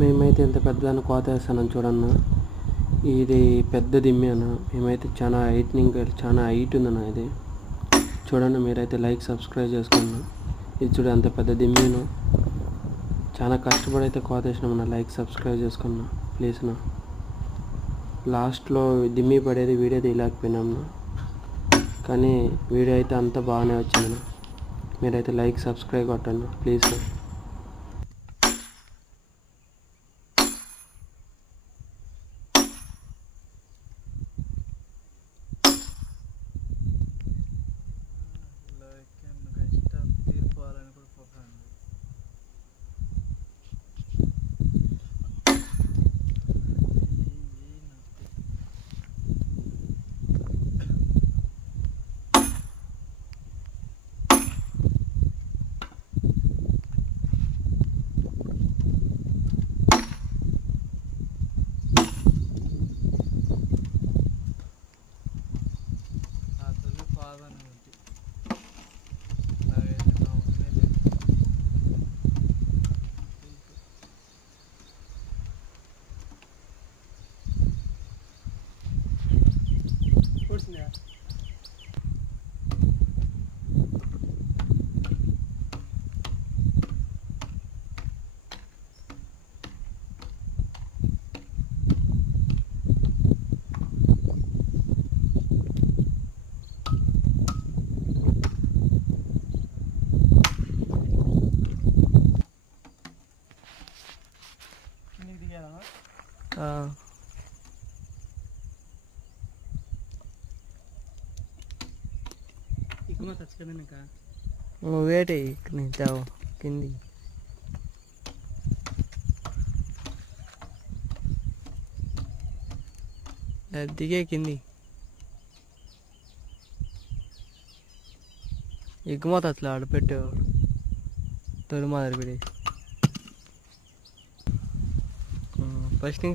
మేమైతే ఇంత పెద్దదాన్ని కోత వేస్తానని చూడన్న. ఇది పెద్ద దిమ్మి అన్న. మేమైతే చాలా హైట్ ఉందన్న. ఇది చూడండి, మీరైతే లైక్ సబ్స్క్రైబ్ చేసుకోండి. ఇది చూడ అంత పెద్ద దిమ్మిను చాలా కష్టపడి అయితే కోత వేసినామన్న. లైక్ సబ్స్క్రైబ్ చేసుకున్నా ప్లీజ్ నా. లాస్ట్లో దిమ్మి పడేది వీడియో తీయలేకపోయినామన్నా, కానీ వీడియో అయితే అంత బాగానే వచ్చిందన్న. మీరైతే లైక్ సబ్స్క్రైబ్ కొట్టండి ప్లీజ్. వేటే కింది దిగే కింది ఎగ్గుమత అట్లా ఆడ పెట్టేవాడు తొలి మాదిరి పెడి ఫస్ట్